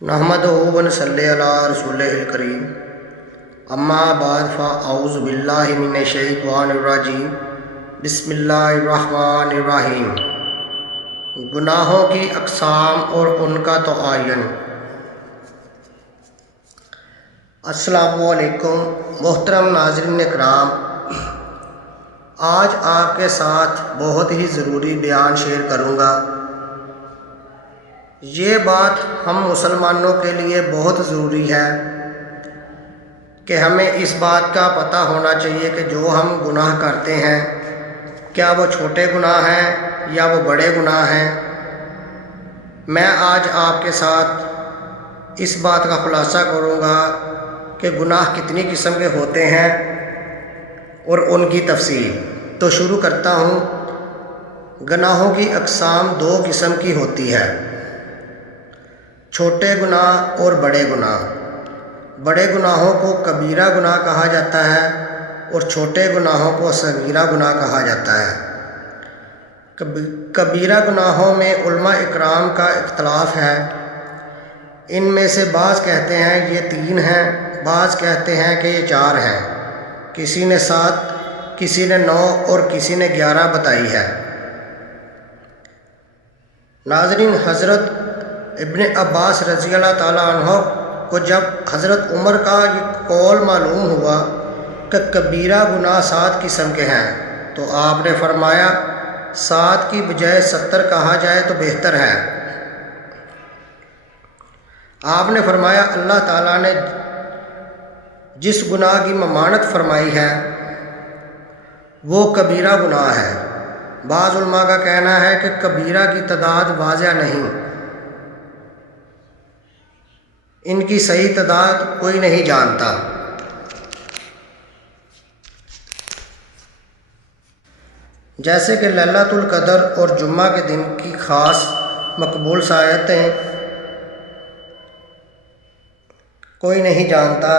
نحمدہ و نصلی علی رسولہ الکریم اما بعد فاعوذ باللہ من الشیطان الرجیم بسم اللہ الرحمن الرحیم۔ گناہوں کی اقسام اور ان کا تعین۔ السلام علیکم محترم ناظرین کرام، آج آپ کے ساتھ بہت ہی ضروری بیان شیئر کروں گا۔ یہ بات ہم مسلمانوں کے لیے بہت ضروری ہے کہ ہمیں اس بات کا پتہ ہونا چاہیے کہ جو ہم گناہ کرتے ہیں کیا وہ چھوٹے گناہ ہیں یا وہ بڑے گناہ ہیں۔ میں آج آپ کے ساتھ اس بات کا خلاصہ کروں گا کہ گناہ کتنی قسم کے ہوتے ہیں اور ان کی تفصیل۔ تو شروع کرتا ہوں۔ گناہوں کی اقسام دو قسم کی ہوتی ہے، چھوٹے گناہ اور بڑے گناہ۔ بڑے گناہوں کو کبیرہ گناہ کہا جاتا ہے اور چھوٹے گناہوں کو صغیرہ گناہ کہا جاتا ہے۔ کبیرہ گناہوں میں علماء اکرام کا اختلاف ہے۔ ان میں سے بعض کہتے ہیں یہ 3 ہیں، بعض کہتے ہیں کہ یہ 4 ہیں، کسی نے 7، کسی نے 9 اور کسی نے 11 بتائی ہے۔ ناظرین، حضرت ابن عباس رضی اللہ تعالیٰ عنہ کو جب حضرت عمر کا یہ قول معلوم ہوا کہ کبیرہ گناہ 7 قسم کے ہیں تو آپ نے فرمایا 7 کی بجائے 70 کہا جائے تو بہتر ہے۔ آپ نے فرمایا اللہ تعالیٰ نے جس گناہ کی ممانعت فرمائی ہے وہ کبیرہ گناہ ہے۔ بعض علماء کا کہنا ہے کہ کبیرہ کی تعداد واضح نہیں، ان کی صحیح تعداد کوئی نہیں جانتا۔ جیسے کہ لیلۃ القدر اور جمعہ کے دن کی خاص مقبول ساعتیں کوئی نہیں جانتا۔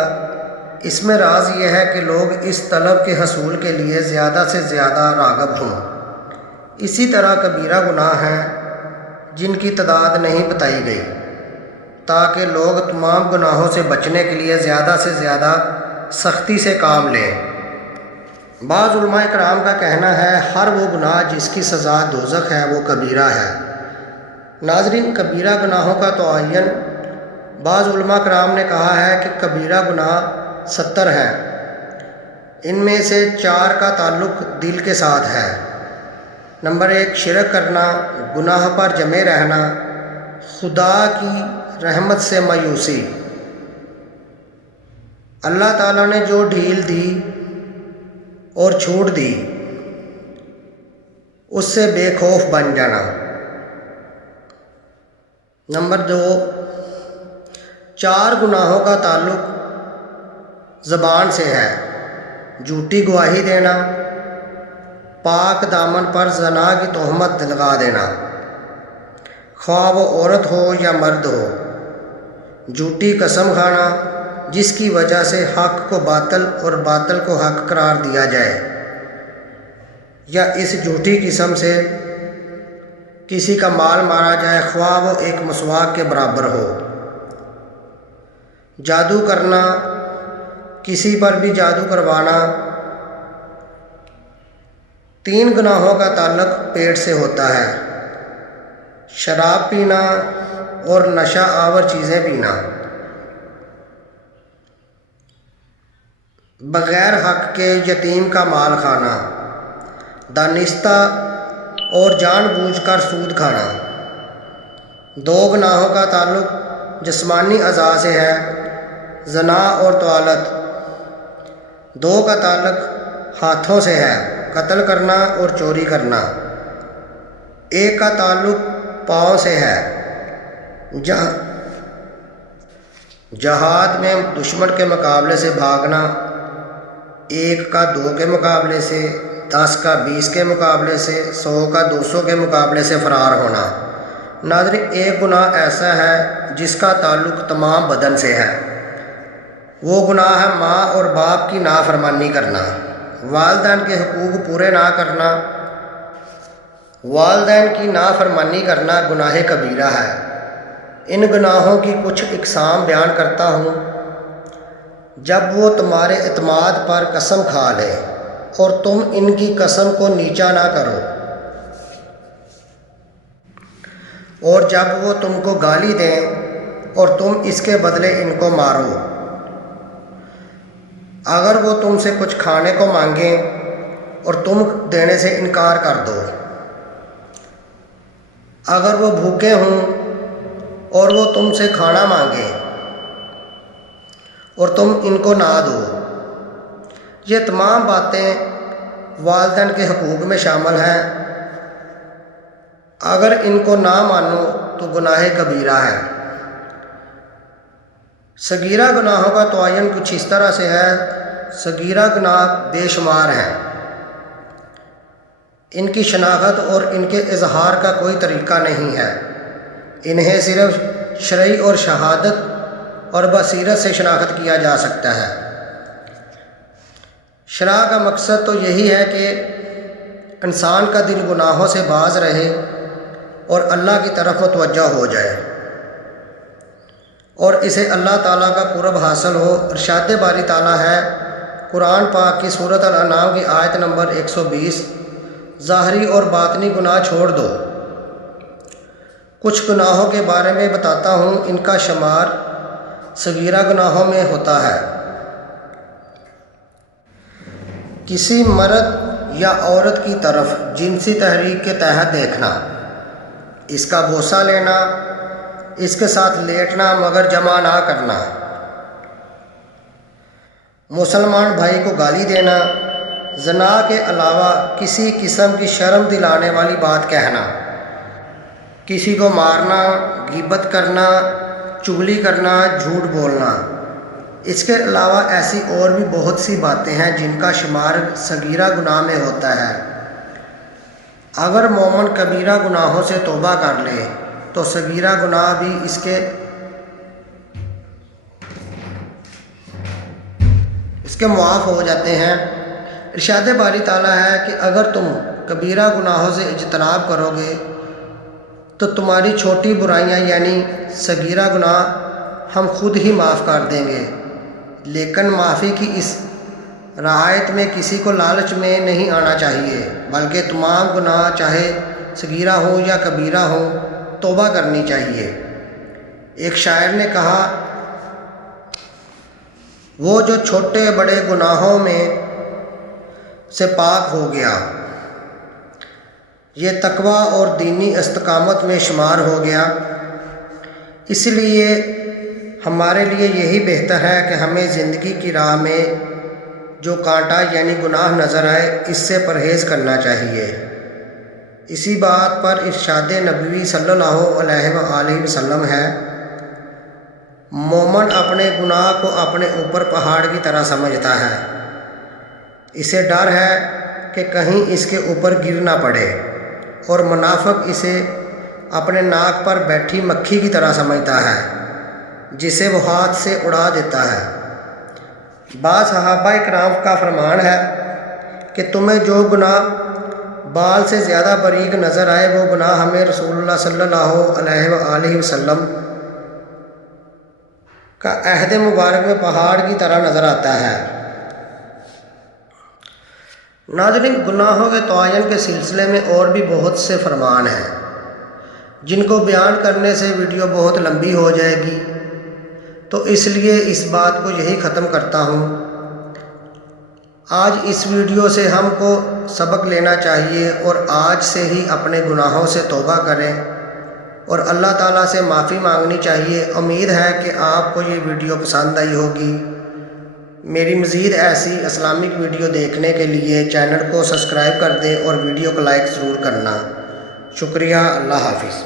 اس میں راز یہ ہے کہ لوگ اس طلب کے حصول کے لیے زیادہ سے زیادہ راغب ہوں۔ اسی طرح کبیرہ گناہ ہیں جن کی تعداد نہیں بتائی گئی تاکہ لوگ تمام گناہوں سے بچنے کے لیے زیادہ سے زیادہ سختی سے کام لیں۔ بعض علماء کرام کا کہنا ہے ہر وہ گناہ جس کی سزا دوزخ ہے وہ کبیرہ ہے۔ ناظرین، کبیرہ گناہوں کا تعین بعض علماء کرام نے کہا ہے کہ کبیرہ گناہ 70 ہیں۔ ان میں سے 4 کا تعلق دل کے ساتھ ہے۔ نمبر 1، شرک کرنا، گناہ پر جمے رہنا، خدا کی رحمت سے مایوسی۔ اللہ تعالیٰ نے جو ڈھیل دی اور چھوٹ دی اس سے بے خوف بن جانا۔ نمبر 2، 4 گناہوں کا تعلق زبان سے ہے، جھوٹی گواہی دینا، پاک دامن پر زنا کی تہمت لگا دینا، خواہ وہ عورت ہو یا مرد ہو، جھوٹی قسم کھانا جس کی وجہ سے حق کو باطل اور باطل کو حق قرار دیا جائے، یا اس جھوٹی قسم سے کسی کا مال مارا جائے خواہ وہ ایک مسواک کے برابر ہو، جادو کرنا، کسی پر بھی جادو کروانا۔ 3 گناہوں کا تعلق پیٹ سے ہوتا ہے، شراب پینا اور نشہ آور چیزیں پینا، بغیر حق کے یتیم کا مال کھانا، دانستہ اور جان بوجھ کر سود کھانا۔ 2 گناہوں کا تعلق جسمانی اعضاء سے ہے، زنا اور طوالت۔ 2 کا تعلق ہاتھوں سے ہے، قتل کرنا اور چوری کرنا۔ 1 کا تعلق پاؤں سے ہے، جہاد میں دشمن کے مقابلے سے بھاگنا، 1 کا 2 کے مقابلے سے، 10 کا 20 کے مقابلے سے، 100 کا 200 کے مقابلے سے فرار ہونا۔ ناظرین، 1 گناہ ایسا ہے جس کا تعلق تمام بدن سے ہے۔ وہ گناہ ہے ماں اور باپ کی نافرمانی کرنا، والدین کے حقوق پورے نہ کرنا۔ والدین کی نافرمانی کرنا گناہ کبیرہ ہے۔ ان گناہوں کی کچھ اقسام بیان کرتا ہوں۔ جب وہ تمہارے اعتماد پر قسم کھا لے اور تم ان کی قسم کو نیچا نہ کرو، اور جب وہ تم کو گالی دیں اور تم اس کے بدلے ان کو مارو، اگر وہ تم سے کچھ کھانے کو مانگیں اور تم دینے سے انکار کر دو، اگر وہ بھوکے ہوں اور وہ تم سے کھانا مانگیں اور تم ان کو نہ دو، یہ تمام باتیں والدین کے حقوق میں شامل ہیں۔ اگر ان کو نہ مانو تو گناہ کبیرہ ہے۔ صغیرہ گناہوں کا تعین کچھ اس طرح سے ہے۔ صغیرہ گناہ بے شمار ہیں، ان کی شناخت اور ان کے اظہار کا کوئی طریقہ نہیں ہے۔ انہیں صرف شرعی اور شہادت اور بصیرت سے شناخت کیا جا سکتا ہے۔ شرع کا مقصد تو یہی ہے کہ انسان کا دل گناہوں سے باز رہے اور اللہ کی طرف متوجہ ہو جائے اور اسے اللہ تعالیٰ کا قرب حاصل ہو۔ ارشاد باری تعالیٰ ہے قرآن پاک کی سورۃ الانعام کی آیت نمبر 120، ظاہری اور باطنی گناہ چھوڑ دو۔ کچھ گناہوں کے بارے میں بتاتا ہوں، ان کا شمار صغیرہ گناہوں میں ہوتا ہے۔ کسی مرد یا عورت کی طرف جنسی تحریک کے تحت دیکھنا، اس کا بوسہ لینا، اس کے ساتھ لیٹنا مگر جمع نہ کرنا، مسلمان بھائی کو گالی دینا، زنا کے علاوہ کسی قسم کی شرم دلانے والی بات کہنا، کسی کو مارنا، غیبت کرنا، چغلی کرنا، جھوٹ بولنا۔ اس کے علاوہ ایسی اور بھی بہت سی باتیں ہیں جن کا شمار صغیرہ گناہ میں ہوتا ہے۔ اگر مومن کبیرہ گناہوں سے توبہ کر لے تو صغیرہ گناہ بھی اس کے معاف ہو جاتے ہیں۔ ارشاد باری تعالیٰ ہے کہ اگر تم کبیرہ گناہوں سے اجتناب کرو گے تو تمہاری چھوٹی برائیاں یعنی صغیرہ گناہ ہم خود ہی معاف کر دیں گے، لیکن معافی کی اس رعایت میں کسی کو لالچ میں نہیں آنا چاہیے، بلکہ تمام گناہ چاہے صغیرہ ہوں یا کبیرہ ہوں توبہ کرنی چاہیے۔ ایک شاعر نے کہا، وہ جو چھوٹے بڑے گناہوں میں سے پاک ہو گیا، یہ تقویٰ اور دینی استقامت میں شمار ہو گیا۔ اس لیے ہمارے لیے یہی بہتر ہے کہ ہمیں زندگی کی راہ میں جو کانٹا یعنی گناہ نظر آئے اس سے پرہیز کرنا چاہیے۔ اسی بات پر ارشاد نبوی صلی اللہ علیہ وآلہ وسلم ہے، مومن اپنے گناہ کو اپنے اوپر پہاڑ کی طرح سمجھتا ہے، اسے ڈر ہے کہ کہیں اس کے اوپر گر نہ پڑے، اور منافق اسے اپنے ناک پر بیٹھی مکھی کی طرح سمجھتا ہے جسے وہ ہاتھ سے اڑا دیتا ہے۔ بعض صحابہ کرام کا فرمان ہے کہ تمہیں جو گناہ بال سے زیادہ باریک نظر آئے وہ گناہ ہمیں رسول اللہ صلی اللہ علیہ وآلہ وسلم کا عہد مبارک میں پہاڑ کی طرح نظر آتا ہے۔ ناظرین، گناہوں کے تعین کے سلسلے میں اور بھی بہت سے فرمان ہیں جن کو بیان کرنے سے ویڈیو بہت لمبی ہو جائے گی، تو اس لیے اس بات کو یہی ختم کرتا ہوں۔ آج اس ویڈیو سے ہم کو سبق لینا چاہیے اور آج سے ہی اپنے گناہوں سے توبہ کریں اور اللہ تعالیٰ سے معافی مانگنی چاہیے۔ امید ہے کہ آپ کو یہ ویڈیو پسند آئی ہوگی۔ میری مزید ایسی اسلامک ویڈیو دیکھنے کے لیے چینل کو سبسکرائب کر دیں اور ویڈیو کو لائک ضرور کرنا۔ شکریہ، اللہ حافظ۔